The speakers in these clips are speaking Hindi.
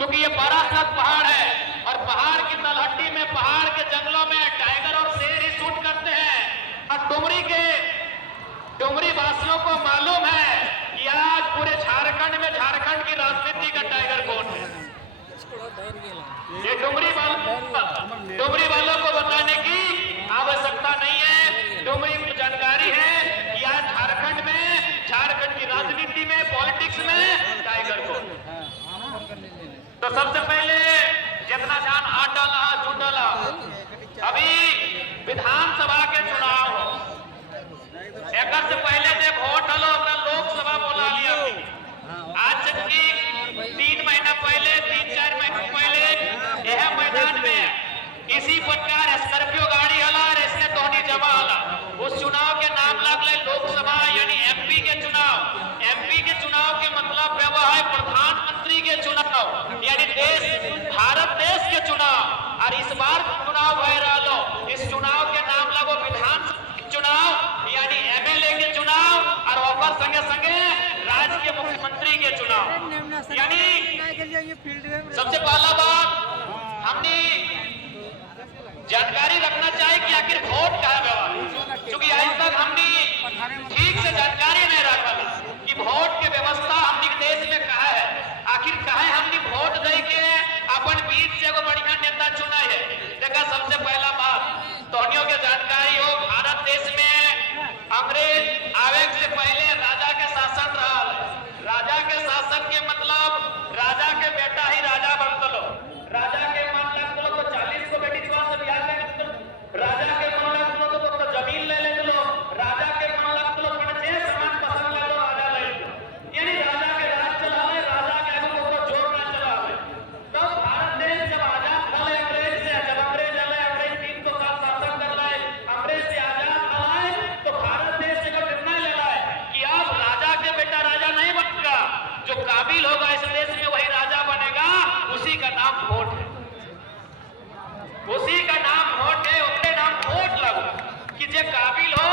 क्योंकि ये पारासत पहाड़ है और पहाड़ की तलहटी में, पहाड़ के जंगलों में टाइगर और शेर ही शूट करते हैं। और डुमरी वासियों को मालूम है कि आज पूरे झारखंड में, झारखंड की राजनीति का टाइगर कौन है। ये डुमरी वालों को बताने की आवश्यकता नहीं है। डुमरी को जानकारी है कि आज झारखंड में, झारखंड की राजनीति में, पॉलिटिक्स में टाइगर कौन है। तो सबसे पहले जितना जान हाथ डाला, जुट डाला, अभी विधानसभा के चुनाव हो, एक से पहले जब वोट हलो अपना लोकसभा बुला लिया। आज की 3 महीना पहले, 3-4 महीना पहले यह मैदान में इसी प्रकार स्कॉर्पियो गाड़ी हला और इसने तोहनी जमा हला। उस चुनाव के नाम लगले लोकसभा यानी एमपी के चुनाव। एमपी के चुनाव के मतलब है प्रधानमंत्री के चुनाव यानी देश, भारत देश के चुनाव। और इस बार चुनाव भय रहा, इस चुनाव के नाम लगो विधानसभा चुनाव यानी एमएलए के चुनाव और ओकर संगे संगे राज्य के मुख्यमंत्री के चुनाव। यानी सबसे पहला बात हमने जानकारी रखना चाहिए कि आखिर वोट कहाँ व्यवहार, क्योंकि आज तक हमने ठीक से जानकारी नहीं रखा कि वोट की व्यवस्था हमने देश में कहा है। आखिर कहा हमने वोट दे के अपन बीच से एगो बढ़िया नेता चुना है। देखा सबसे पहला बात तोहनियों के जानकारी हो, भारत देश में अंग्रेज आवे से पहले राजा के शासन रहा। राजा के शासन के मतलब राजा के बेटा ही राजा बनतलो। राजा के मन लगतलो तो 40 को बेटी छुआ से ब्याह ले लेतलो। राजा के मन लगतलो तो जमीन ले लेतलो। राजा के मन लगतलो कि जे सामान पसंद ले लो राजा ले लो। यानी राजा के राज चलावे, राजा के आगे को जोर ना चलावे। तब भारत देश जब आजाद रहे अंग्रेज से, जब अंग्रेज आए, अंग्रेज 300 साल शासन कर रहे, अंग्रेज से आजाद रहे, तो भारत देश से निर्णय ले रहा है कि अब राजा के बेटा राजा नहीं बनेगा, जो काबिल होगा इस देश में वही राजा बनेगा। उसी का नाम वोट है, उसी का नाम वोट है। उसके नाम वोट लगो कि जे काबिल हो,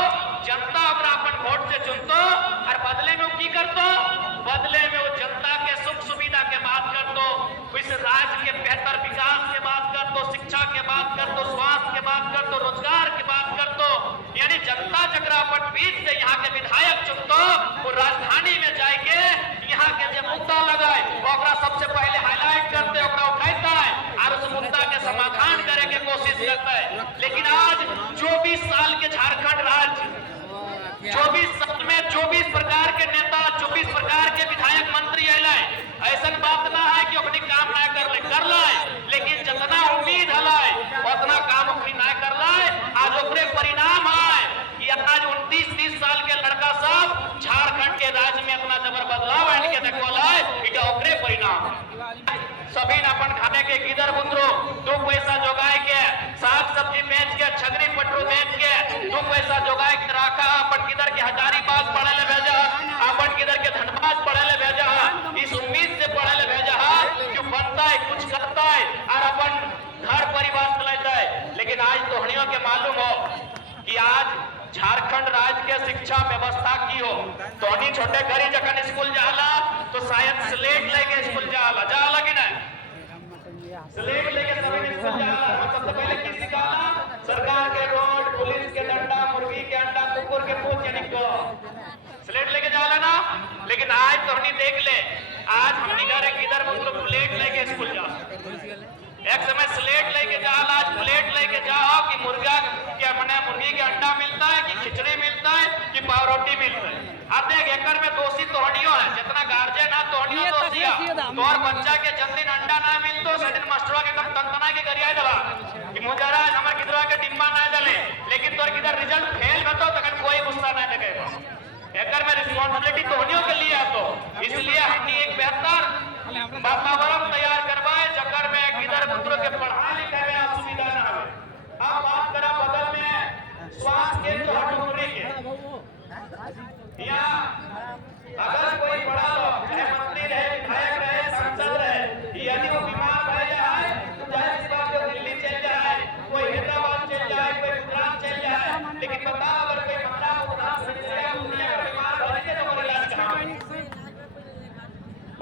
जनता अपना अपन वोट से चुनतो और बदले में की करतो, बदले में वो जनता के सुख सुविधा के बात करतो, इस राज्य के बेहतर विकास के बात करतो, शिक्षा के बात करतो, स्वास्थ्य के बात करतो, रोजगार की बात करतो। यानी जनता जगरा अपन बीच से यहाँ के विधायक चुनतो, वो राजधानी में जाके यहाँ के जो मुद्दा लगाए वो सबसे पहले हाईलाइट करते, उठाता है और उस मुद्दा के समाधान करे के कोशिश करता है। लेकिन आज 24 साल के झारखंड राज्य, 24 साल में 24 प्रकार के नेता, 24 प्रकार के विधायक मंत्री आए। ऐसा बात ना है कि अपनी काम ना कर लाए, लेकिन जितना उम्मीद हलाए उतना काम अपनी ना कर लाए। आज ओकरे परिणाम है कि आज 29-30 साल के लड़का सब झारखंड के राज्य में अपना जबर बदलाव आने के देखो लाए, इटा ओकरे परिणाम सभी ने अपन खाने के गिदर बुंदरो 2 पैसा जोगाए के, साग सब्जी बेच के, छगरी पटरू बेच के 2 पैसा जोगाए के रखा। अपन किधर के हजारीबाग पढ़े ले भेजा, अपन किधर के धनबाद पढ़े ले भेजा, इस उम्मीद से पढ़े ले भेजा कि बनता है, कुछ करता है और अपन घर परिवार चलाता है। लेकिन आज तोहनियों के मालूम हो कि आज झारखंड राज्य के शिक्षा व्यवस्था की हो। तोहनी छोटे घरी जखन स्कूल जाला तो शायद स्लेट लेके स्कूल जाला कि नहीं? स्लेट लेके सभी स्कूल जाला। सबसे पहले किस सिखाला? सरकार के रोड, पुलिस के डंडा, मुर्गी के अंडा, कुकुर के पूंछ यानी को स्लेट लेके जाला ना। लेकिन आज तोहनी देख ले, आज हम निगारे किधर मतलब प्लेट लेके स्कूल जा। एक समय स्लेट लेके जाला, आज प्लेट लेके जाओ कि मुर्गा क्या मने मुर्गी के अंडा मिलता है कि खिचड़ी मिलता है कि पावरोटी मिलता है। अब देख एकर में दोषी तोहनियों है, जितना गार्जियन है तोहनियों दोषिया। तोहर बच्चा के जब दिन अंडा ना मिलतो से दिन मास्टरवा के एकदम तंतना के गरिया दला कि मुजरा हमर किधर के डिब्बा ना जले, लेकिन तोर किधर रिजल्ट फेल भतो तखन कोई गुस्सा ना देखेगा। एकर में रिस्पांसिबिलिटी तोहनियों के लिए है। तो इसलिए हमने एक बेहतर वातावरण तैयार करवाए जकर में किधर पुत्र के पढ़ाई लिखाई में असुविधा ना हो। अब बात करा बदल में स्वास्थ्य के तो हटूरी के या अगर कोई बड़ा लोग चाहे मंत्री रहे, विधायक रहे, सांसद रहे, यदि वो बीमार रह जाए तो जाहिर सी बात है दिल्ली चल जाए, कोई हैदराबाद चल जाए, कोई गुजरात चल जाए। लेकिन बताओ अगर कोई बंदा गुजरात से चला दुनिया का बीमार हो जाए तो वो इलाज कहाँ?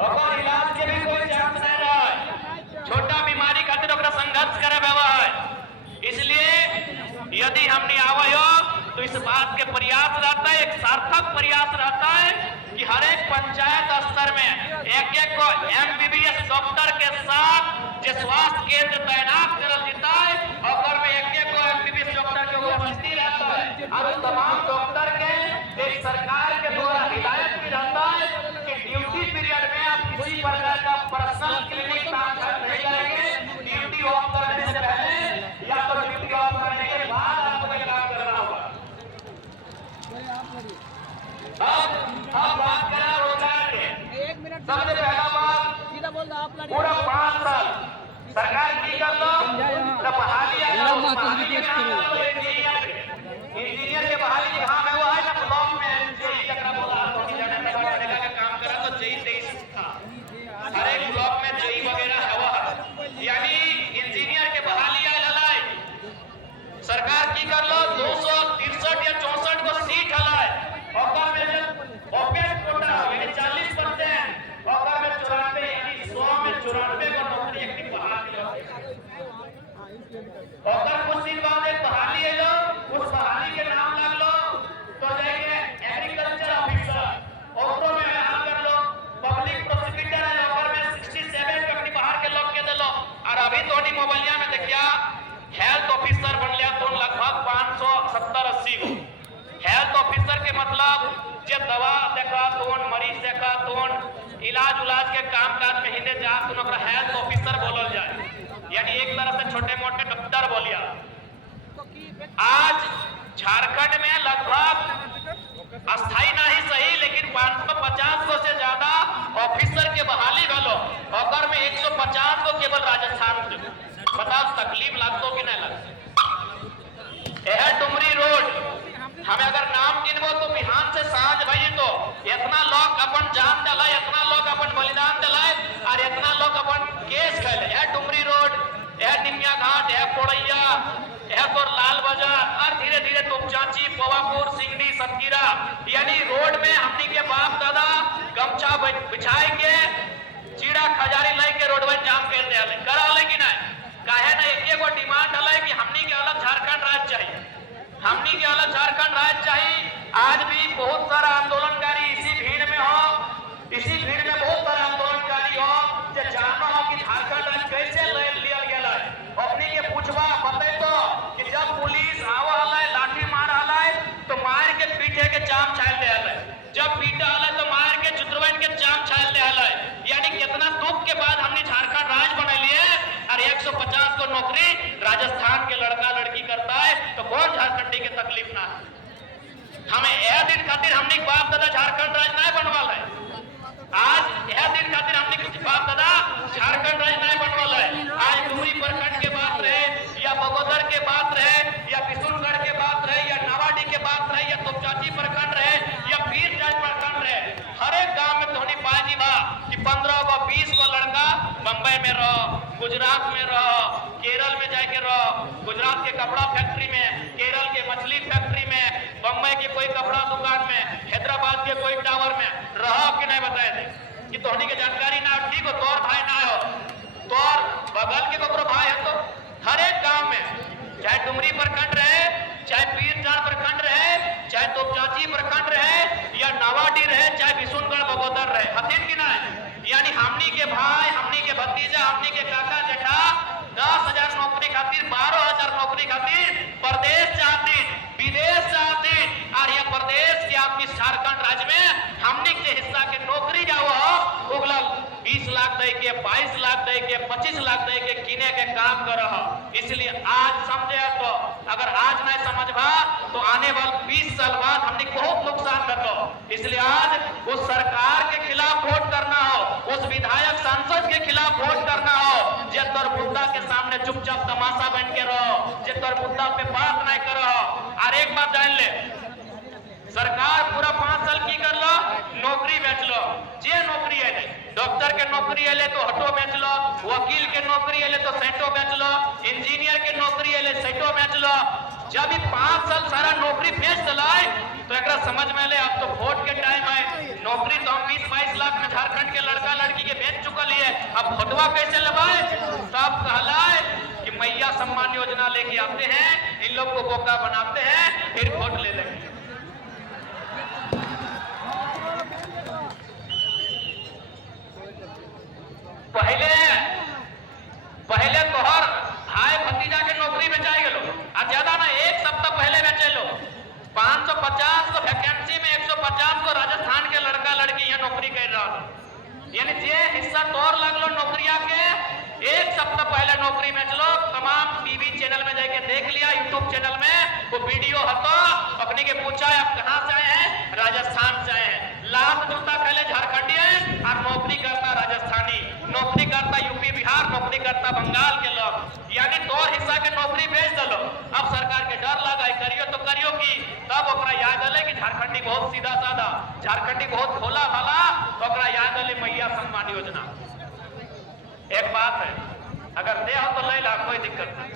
और इलाज के भी कोई चांस नहीं रहा है। बात के प्रयास रहता है, एक सार्थक प्रयास रहता है कि हर एक पंचायत स्तर में एक एक को MBBS डॉक्टर के साथ जो स्वास्थ्य केंद्र तैनात करल देता है और में एक एक को MBBS डॉक्टर के उपस्थिति रहता है। अब तमाम डॉक्टर के एक सरकार के द्वारा हिदायत भी रहता है कि ड्यूटी पीरियड में आप किसी प्रकार का पर्सनल क्लिनिक काम नहीं करेंगे। ड्यूटी ऑफ करने से पहले या तो ड्यूटी ऑफ करने के बाद आपको काम करना होगा। अब बात करें रोजगार के, सबसे पहला बात पूरा 5 साल सरकार की कर लो तो बहाली इंजीनियर के बहाली के काम है वो है ना ब्लॉक में काम करा तो JEE-23 था, हर एक ब्लॉक में JEE वगैरह हवा, यानी इंजीनियर के बहाली आए सरकार की कर लो 263 या 64 को सीट हलाए और में ओपन कोटा यानी 40% और में 94 यानी 100 में 94 को नौकरी एक बहाली और कुछ दिन बाद एक बहाली है लो, उस बहाली के नाम लग लो तो जाएंगे एग्रीकल्चर ऑफिसर और तो में काम कर लो, पब्लिक प्रोसिक्यूटर है और में 67 अपनी बाहर के लोग के दे लो। और अभी तो मोबाइलिया में देखिया हेल्थ ऑफिसर बन लिया तो लगभग 570-80 को हेल्थ ऑफिसर के मतलब जो दवा देखा तो मरीज देखा तो इलाज उलाज के काम काज में हिंदे जा तो हेल्थ ऑफिसर बोलल जाए, यानी एक तरह से छोटे मोटे डॉक्टर बोलिया। आज झारखंड में लगभग अस्थाई नहीं सही लेकिन 550 को से ज्यादा ऑफिसर के बहाली गलो और में 150 को केवल राजस्थान से। बताओ तकलीफ लगतो कि नहीं लगता। यह डुमरी रोड हमें अगर नाम गिनबो तो बिहान से साँझ भाई तो इतना लोग अपन जान दिलाए, इतना लोग अपन बलिदान दिलाए और इतना लोग अपन केस करे। यह डुमरी रोड, यह निमिया घाट, यह पोड़ैया, यह तो लाल बाजार और धीरे धीरे तुमचाची, पवापुर, सिंगड़ी, सतगीरा, यानी रोड में हमनी के बाप दादा गमछा बिछाए के चीड़ा खजारी लाई के रोड में जाम कर दे करा ले कि नहीं काहे ना एक को डिमांड हलाई कि हमनी के अलग झारखंड राज्य चाहिए, हमनी के अलग झारखंड राज्य चाहिए। आज भी बहुत सारा आंदोलनकारी इसी भीड़ में हो, इसी भीड़ में बहुत सारा आंदोलनकारी हो जो जानना हो कि झारखंड राज्य कैसे लिया गया है। अपनी के पूछवा बते तो कि जब पुलिस आवा हलाए लाठी मार हलाए तो मार के पीठे के जाम छाल दे हलाए, जब पीटा हलाए तो मार के जुतरवन के जाम छाल दे हलाए, यानी कितना दुख के बाद हमने झारखंड राज्य बना लिए और 150 को नौकरी राजस्थान के लड़का लड़की करता है तो कौन झारखंडी के तकलीफ ना है। हमें यह दिन खातिर हमने बाप दादा झारखंड राज्य नहीं बनवाल है, आज यह दिन खातिर हमने बाप दादा झारखंड राज्य नहीं बनवाल है। आज डुमरी प्रखंड के बात रहे या बगोदर के बात रहे या बिशुनगढ़ के बात रहे या नावाडी के बात रहे या तुमचाची प्रखंड रहे या पीरजाज प्रखंड रहे, हर एक गांव में धोनी पाजी बा कि 15 व 20 को लड़का बंबई में रहो, गुजरात में रहो, केरल में जाके रहो, गुजरात के कपड़ा फैक्ट्री में, केरल के मछली फैक्ट्री में, बंबई के कोई कपड़ा दुकान में, हैदराबाद के कोई टावर में रहो कि नहीं बताए थे कि तोहनी के जानकारी ना ठीक हो, तोर भाई ना हो, तोर बगल के कपड़ो भाई है तो हर एक गांव में चाहे डुमरी प्रखंड रहे, चाहे पीरजाज प्रखंड रहे, चाहे तुमचाची प्रखंड रहे या नावाडी रहे, चाहे बिशुनगढ़ बगोदर रहे, हथिन की नहीं, यानी हमनी के भाई, हमनी के भतीजा, हमनी के काका जेठा 10,000 नौकरी खातिर 12,000 नौकरी खातिर प्रदेश चाहती, विदेश चाहती और यह प्रदेश के आदमी झारखंड राज्य में हमनी के हिस्सा के नौकरी जाओ उगल 20 लाख दे के 22 लाख दे के 25 लाख दे के किने के काम कर रहा। इसलिए आज समझे तो अगर आज नहीं समझबा तो आने वाले 20 साल बाद हमने बहुत नुकसान रखो। इसलिए आज उस सरकार के खिलाफ वोट करना हो, उस विधायक सांसद के खिलाफ वोट करना हो जे तोर मुद्दा के सामने चुपचाप तमाशा बन के रहो, जे तोर मुद्दा पे बात नहीं करो। और एक बात जान ले, सरकार पूरा 5 साल की कर लो, नौकरी बेच लो, जे नौकरी है नहीं, डॉक्टर के नौकरी है तो हटो बेच लो, वकील के नौकरी है तो सेटो बेच लो, इंजीनियर के नौकरी है सेटो बेच लो। जब 5 साल सारा नौकरी बेच चलाए तो एक समझ में ले, अब तो वोट के टाइम है, नौकरी तो हम 20-22 लाख में झारखंड के लड़का लड़की के बेच चुकल है, अब वोटवा कैसे लगाए? सब कहलाए कि मैया सम्मान योजना लेके आते हैं, इन लोग को बोका बनाते हैं, फिर वोट ले लेंगे। पहले तोहर भाई भतीजा के नौकरी में जाए गेलो, आ ज्यादा ना एक सप्ताह पहले में चलो 550 को वैकेंसी में 150 को राजस्थान के लड़का लड़की यहाँ नौकरी कर रहा था। यानी जे हिस्सा तोर लगलो नौकरिया के एक सप्ताह पहले नौकरी में चलो, तमाम टीवी चैनल में जाके देख लिया, यूट्यूब चैनल में वो वीडियो हतो, अपने के पूछा आप कहां से आए हैं, राजस्थान से आए हैं, लात जूता पहले झारखंडी है और नौकरी करता राजस्थानी, नौकरी करता यूपी बिहार, नौकरी करता बंगाल के लोग। यानी तोर हिस्सा के नौकरी बेच दलो, अब सरकार के डर लगा करियो तो करियो की, तब ओकरा याद आले कि झारखंडी बहुत सीधा साधा, झारखंडी बहुत भोला भाला, तो ओकरा याद आले मैया सम्मान योजना। एक बात है, अगर दे हो तो ले ला, कोई दिक्कत नहीं।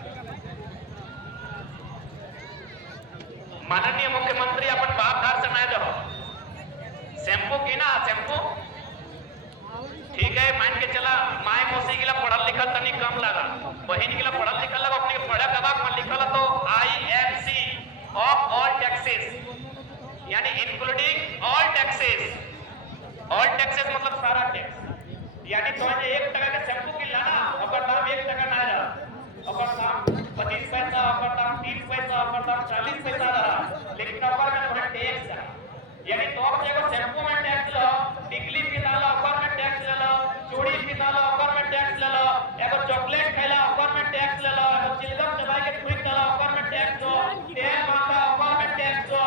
माननीय मुख्यमंत्री अपन बाप घर से नहीं दो शैम्पू की ना, शैम्पू ठीक है, मान के चला माए मौसी के लिए पढ़ल लिखल तनी कम लगा, बहन के लिए पढ़ल लिखल लगा, अपने पढ़े कबाब में लिखल तो IMC ऑफ ऑल टैक्सेस, यानी including all taxes. All taxes मतलब सारा टैक्स, यानी तो 1 टका के शैम्पू की लाना, ओकर दाम 1 टका ना रहा, ओकर दाम 25 पैसा, ओकर दाम 30 पैसा, ओकर दाम 40 पैसा रहा, लेकिन ओकर में थोड़ा टैक्स है। यानी तो आप एगो शैम्पू में टैक्स लो, टिकली पिला लो ओकर में टैक्स ले लो, चूड़ी पिला लो ओकर में टैक्स ले लो, एगो चॉकलेट खैला ओकर में टैक्स ले लो, एगो चिलगम चबाई के थूक दला ओकर में टैक्स दो, तेल माथा ओकर में टैक्स दो,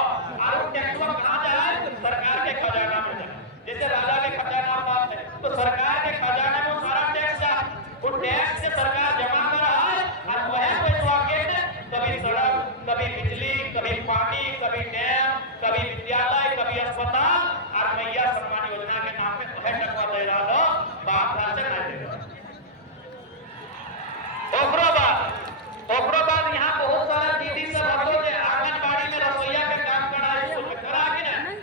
और टैक्स कहां जाए, सरकार के खजाना में जाए। जैसे राजा के खजाना बात है, तो सरकार के खजाने में सारा टैक्स जाए, वो टैक्स से सरकार जमा कर रहा है, और वह पैसा के कभी सड़क, कभी बिजली, कभी पानी, कभी डैम, कभी विद्यालय, कभी अस्पताल, और मैया सम्मान योजना के नाम पे वह टकवा दे रहा लो, बाप घर से नहीं दे रहा। ओकरो बाद यहाँ बहुत सारा दीदी सब हतो जे आंगनबाड़ी में रसोईया के काम करा है, स्कूल में करा कि नहीं,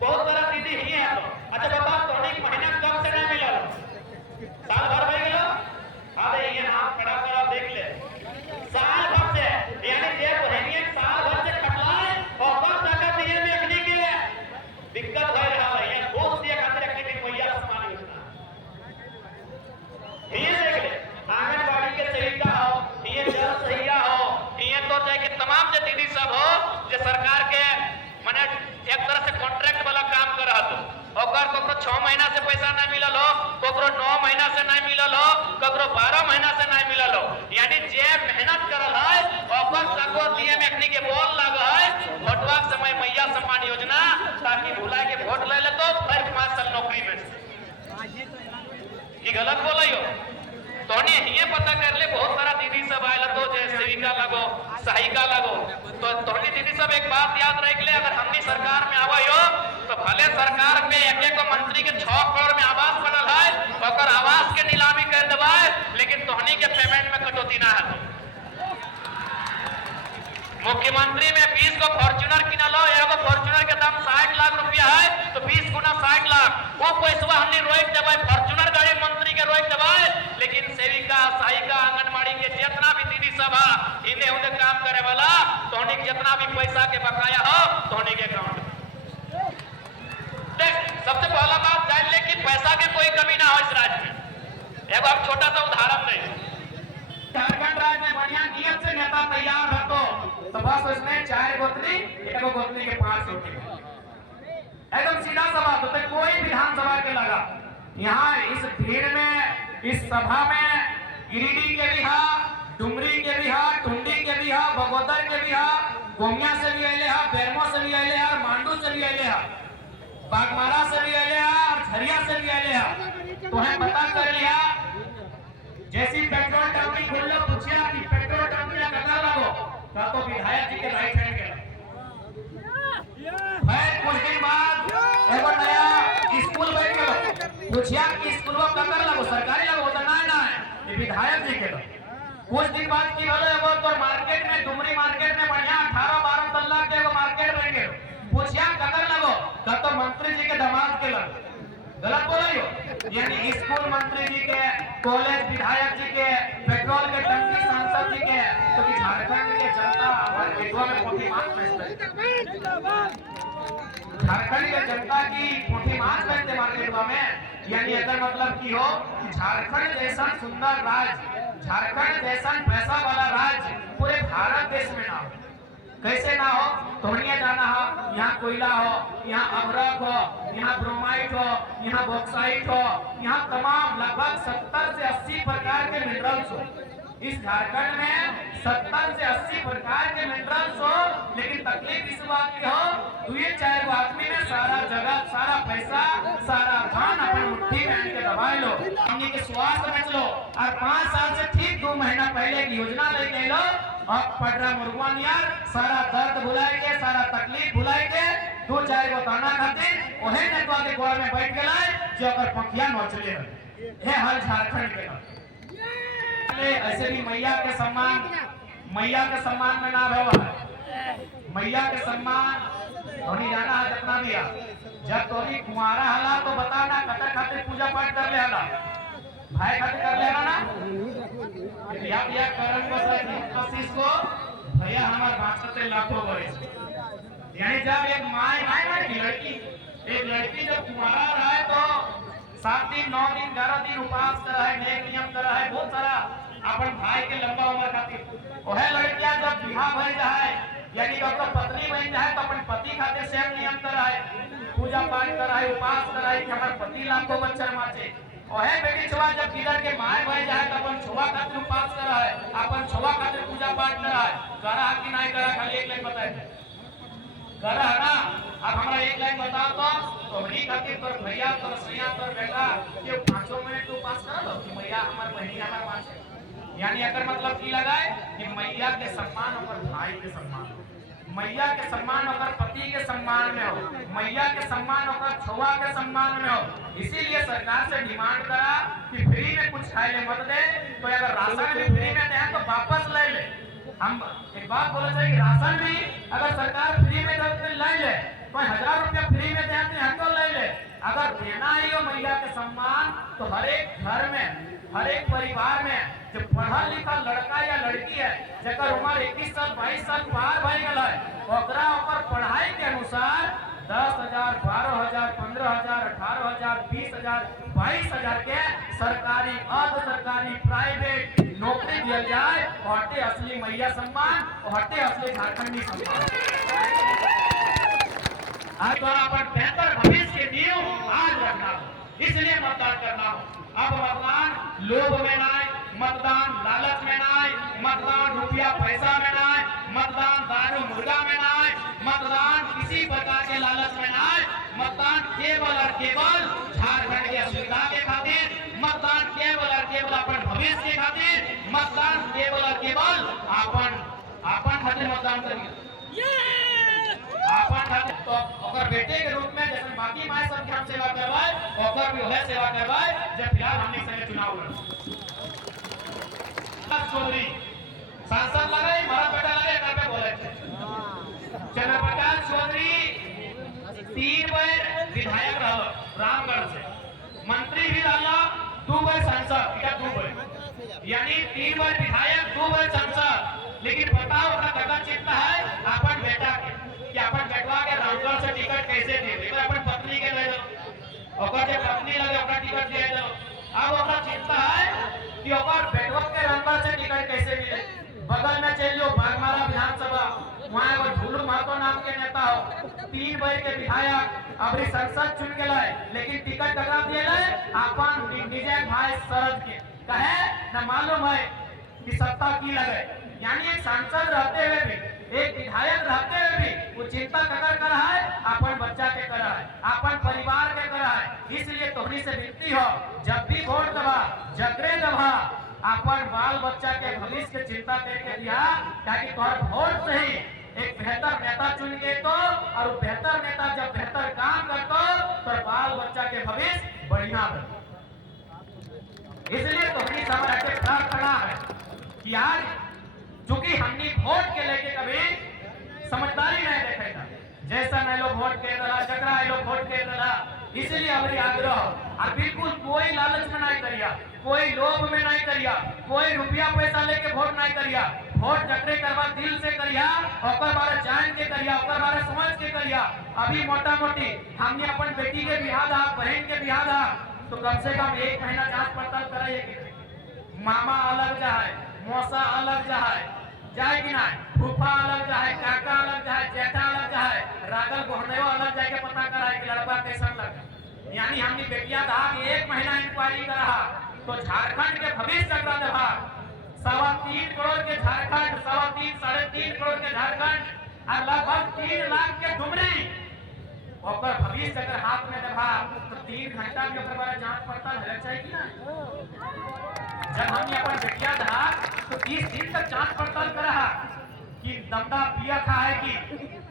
बहुत सारा दीदी ही है। तो अच्छा बता, तोहनी एक महीना कम से नहीं मिला, साल भर हो गया, अरे ये हाथ खड़ा करा देख ले, साल भर से, यानी जे बहनिया साल भर से खटलाए और टका दिए देखने के दिक्कत हो रहा है, ये दोस्त दिए खातिर रखने की मैया सम्मान योजना ये देख ले, आंगनबाड़ी के सहिता हो, ये जल सहिया हो, ये तो चाहे कि तमाम जो दीदी सब हो जो सरकार के माने एक तरह से कॉन्ट्रैक्ट वाला काम कर रहा तो ओकर को 6 महीना से पैसा नहीं मिलल हो, कोकरो 9 महीना से नहीं मिलल हो, कोकरो 12 महीना से नहीं मिलल हो, यानी जे मेहनत करल है ओकर सको दिए में एकनी के बोल लग है वोटवा के समय मैया सम्मान योजना, ताकि भुला के वोट ले ले तो फिर 5 साल नौकरी में ये गलत बोलियो। तोहनी ये पता कर ले, बहुत सारा दीदी सब आयल तो जे सेविका लगो, सहायिका लगो, तो तोहनी दीदी सब एक बात याद रख ले, अगर हमनी सरकार में आवायो तो भले सरकार में एक मंत्री के 6 करोड़ में आवास बनल है, ओकर आवास के नीलामी कर देवाए, लेकिन तोहनी के पेमेंट में कटौती ना है। मुख्यमंत्री में 20 को फॉर्च्यूनर किना लो, एगो फॉर्च्यूनर के दाम 60 लाख रुपया है, तो 20 गुना 60 लाख वो पैसा हमने रोक देवाए, फॉर्च्यूनर गाड़ी मंत्री के रोक देवाए, लेकिन सेविका, सहायिका, आंगनबाड़ी के जितना भी दीदी सब है, इन्हें उन्हें काम करे वाला तोहनी जितना भी पैसा के बकाया हो तोहनी के अकाउंट में देख। सबसे पहला बात जान ले कि पैसा के कोई कमी ना हो इस राज्य में। एगो आप छोटा सा उदाहरण दे, झारखंड राज्य में बढ़िया नियत से नेता तैयार है तो बस उसमें 4 गोतनी, एगो गोतनी के 5 रोटी, एकदम सीधा सभा तो कोई विधानसभा के लगा। यहाँ इस भीड़ में, इस सभा में गिरिडीह के भी हा, डुमरी के भी हा, टुंडी के भी हा, बगोदर के भी हा, गोमिया से भी आए हा, बेरमो से भी आए हा, मांडू से भी आए हा, बागमारा से भी आए हा, और झरिया से भी आए हा। तो है पता कर लिया, जैसी पेट्रोल टंकी खोल लो, पूछिया कि पेट्रोल टंकी का कितना लगो, तो विधायक जी के राइट हैंड के मैं कुछ दिन बाद एगो नया स्कूल बन गयो, पूछिया कि स्कूल में ककर लगो, सरकारी लगो, तो ना है ये विधायक जी के। कुछ दिन बाद की होलो, एगो तो मार्केट में, डुमरी मार्केट में बढ़िया 18-12 तल्ला के एगो मार्केट बन गयो, पूछिया ककर लगो, तो मंत्री जी के दामाद के लगो। गलत बोलियो, यानी स्कूल मंत्री जी के, कॉलेज विधायक जी के, पेट्रोल के टंकी सांसद जी के, तो झारखंड झारखंड के जनता की पोठी मार करते मार्केट में, यानी अगर मतलब की हो झारखंड जैसा सुंदर राज्य, झारखंड जैसा पैसा वाला राज्य पूरे भारत देश में ना हो। कैसे ना हो? तोहनिया जाना हो, यहाँ कोयला हो, यहाँ अभ्रक हो, यहाँ ब्रोमाइट हो, यहाँ बॉक्साइट हो, यहाँ तमाम लगभग 70 से 80 प्रकार के मिनरल्स हो। इस झारखंड में 70 से 80 प्रकार के मिनरल्स हो, लेकिन तकलीफ इस बात की हो, तू ये 4 आदमी में सारा जगह, सारा पैसा, सारा धन अपने मुट्ठी में आन के दबा लो, हमने के स्वास्थ्य बच लो, और 5 साल से ठीक 2 महीना पहले की योजना लेके लो। अब पटरा मुर्गवान यार सारा दर्द भुलाएंगे, सारा तकलीफ भुलाएंगे, 2-4 गो ताना खातिर ओहे नेतवा के गोड़ में बैठ गए जो अगर पंखिया नोचले है हर झारखंड के। ऐसे भी मैया के सम्मान में ना भवा, मैया के सम्मान धोनी जाना है जितना दिया। जब तोरी कुंवारा हला तो बता ना कतर खातिर पूजा पाठ कर ले हला, भाई खातिर कर ले ना या करम कोशिश को भैया हमार बाँचते लाखों बरस। यानी जब एक माँ की लड़की जब कुंवारा रहा है तो 7 दिन 9 दिन 11 दिन उपवास करा है, नेक नियम करा है, बहुत सारा अपन भाई के लंबा उम्र खातिर। वह लड़कियां जब विवाह भर जाए यानी कि पत्नी बन जाए तो अपन पति खातिर सेम नियम करा है, पूजा पाठ करा है, उपवास करा है कि हमारे पति लाखों बच्चा माचे। वह बेटी छुआ जब किधर के माए बन जाए तो अपन छुआ खातिर उपवास करा है, अपन छुआ खातिर पूजा पाठ करा है। करा कि नहीं करा खाली एक लाइन बताए करा है ना। अब हमारा एक लाइन बताओ तो हमनी खातिर तोर भैया तोर सैया तोर बेटा ये 5 मिनट उपवास कर लो कि मैया हमार बहनी हमार माचे। यानी अगर मतलब की लगाए कि मैया के सम्मान और भाई के सम्मान, मैया के सम्मान और पति के सम्मान में हो, मैया के सम्मान और छुआ के सम्मान में हो। इसीलिए सरकार से डिमांड करा कि फ्री में कुछ खाए ले मत दे, तो अगर राशन भी फ्री में दे तो वापस ले ले। हम एक बात बोले चाहिए कि राशन भी अगर सरकार फ्री में ले ले, कोई 1000 रुपया फ्री में दे तो ले ले। अगर देना ही हो मैया के सम्मान तो हर एक घर में, हर एक परिवार में जो पढ़ा लिखा लड़का या लड़की है जकर उम्र 21 साल 22 साल पार भई गल है, ओकरा ओकर पढ़ाई के अनुसार 10,000 12,000 15,000 18,000 20,000 22,000 के सरकारी अर्ध सरकारी प्राइवेट नौकरी दिया जाए। हटे असली मैया सम्मान, हटे असली झारखंडी सम्मान। आज तो अपन बेहतर भविष्य के नींव आज रखना हो, इसलिए मतदान करना हो। अब मतदान लोभ में ना, मतदान लालच में ना, मतदान रुपया पैसा में ना, मतदान दारू मुर्गा में ना, मतदान किसी प्रकार के लालच में ना। मतदान केवल और केवल झारखंड के असुविधा के खातिर, मतदान केवल और केवल अपन भविष्य के खातिर, मतदान केवल और केवल अपन खातिर मतदान करिए। अपन खातिर तो ओकर बेटे के रूप में जैसे बाकी माय सब हम सेवा करवाए, ओकर भी वह सेवा करवाए जब फिलहाल हमने संगे चुनाव लड़ा। चौधरी सांसद लगे हमारा बेटा लगे घर पे बोले थे चंद्रप्रकाश चौधरी 3 बार विधायक रहा रामगढ़ से, मंत्री भी रहा, 2 बार सांसद, क्या 2 बार यानी 3 बार विधायक 2 बार सांसद। लेकिन बताओ अपना कदम चिंता है अपन बेटा के कि अपन बेटवा के रामगढ़ से टिकट कैसे दे, अपन पत्नी के ले लो, ओकर जे पत्नी लगे ओकर टिकट दे दो। अब ओकर चिंता है कि ओकर बेटवा के रामगढ़ से टिकट कैसे मिले। बगल में चल लो बागमारा विधानसभा, वहाँ एगो ढुलू महतो नाम के नेता हो, 3 बार के विधायक अभी संसद चुन गए, लेकिन टिकट करा दिए अपन विजय भाई शरद के कहे न मालूम है कि सत्ता की लगे। यानी एक सांसद रहते हुए भी, एक विधायक रहते हुए भी वो चिंता ककर कर है अपन बच्चा के कर है, अपन परिवार के कर है। इसलिए तोहनी से विनती हो जब भी वोट दबा जगरे दबा अपन बाल बच्चा के भविष्य के चिंता करके दिया, ताकि तोहर वोट से ही एक बेहतर नेता चुन के तो, और बेहतर नेता जब बेहतर काम करतो तो बाल बच्चा के भविष्य बढ़िया बने। इसलिए तोहनी हमारा के प्रार्थना है कि आज चूंकि हमने वोट के लेके कभी समझदारी नहीं देखेगा, जैसा मैं लोग वोट के दला जकरा लोग वोट के दला, इसलिए हमारी आग्रह और बिल्कुल कोई लालच में नहीं करिया, कोई लोभ में नहीं करिया, कोई रुपया पैसा लेके वोट नहीं करिया। वोट जकरे करवा दिल से करिया, ओकर बारे जान के करिया, ओकर बारे समझ के करिया। अभी मोटा मोटी हमने अपन बेटी के बियाह था, बहन के बियाह था, तो कम से कम 1 महीना जांच पड़ताल कराइए कि मामा अलग जाए, मौसा अलग जाए कि नहीं, फूफा अलग जाए, काका अलग जाए, जेठा अलग जाए, रागल गोहनेवा अलग जाए के पता कराए कि लड़का कैसा लगा। यानी हमने बेटिया था कि 1 महीना इंक्वायरी करा, तो झारखंड के भविष्य अगला दफा 3.25 करोड़ के झारखंड, 3.5 करोड़ के झारखंड और लगभग 3 लाख के डुमरी ओकर भविष्य अगर हाथ में दबा तो 3 घंटा में ओकर बारे जांच पड़ताल होना चाहिए कि ना। जब हमने अपन बेटिया था तो 30 दिन तक जांच पड़ताल करा कि दमदा पिया खा है कि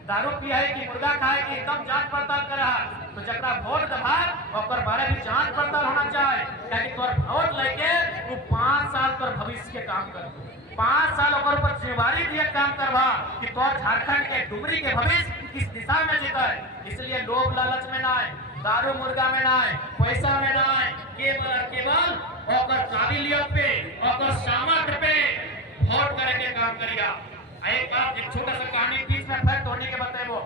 दारू पिया है कि मुर्गा खा है कि एकदम जांच पड़ताल करा। तो जकरा वोट दबा ओकर बारे भी जांच पड़ताल होना चाहिए, ताकि तोर वोट लेके तू 5 साल तोर भविष्य के काम कर, 5 साल ओकर ऊपर जिम्मेवारी दिए काम करवा कि तोर झारखंड के डुमरी के भविष्य किस दिशा में जीता है। इसलिए लोभ लालच में ना है, दारू मुर्गा में ना है, पैसा में ना है, केवल ओकर काबिलियत पे, ओकर सामर्थ्य पे वोट करे के काम करिया। एक बात, एक छोटा सा कहानी बीच में फैक्ट होने के बताए वो